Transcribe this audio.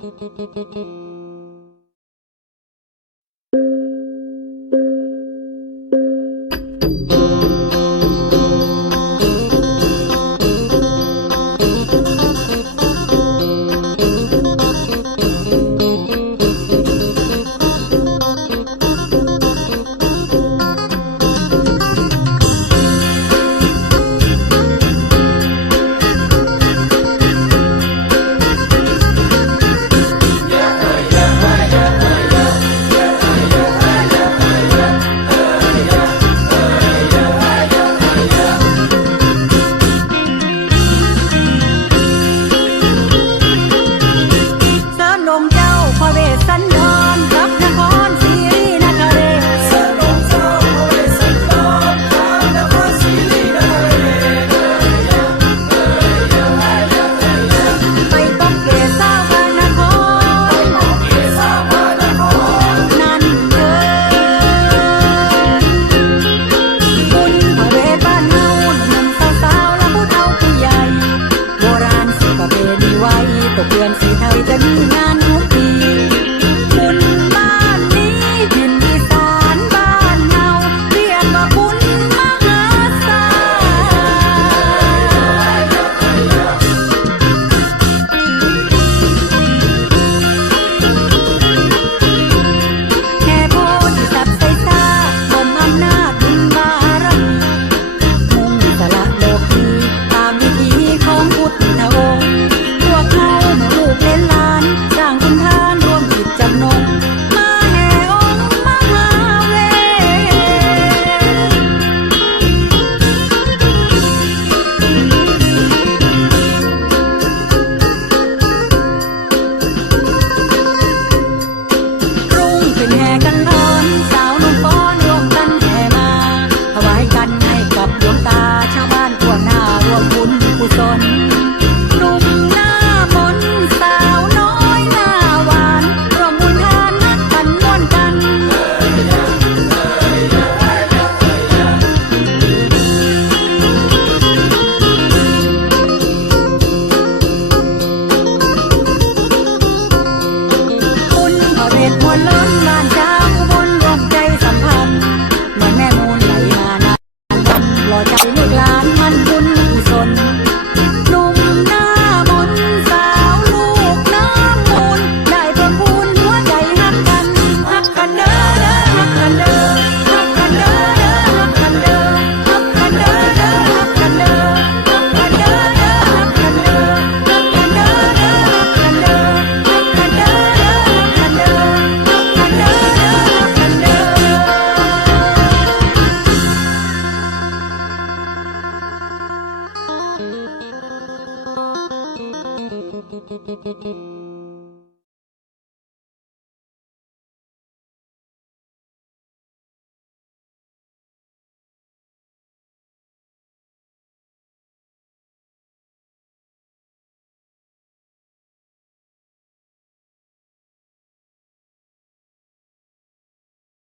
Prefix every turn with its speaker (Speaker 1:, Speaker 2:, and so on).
Speaker 1: do do do do do do i la la น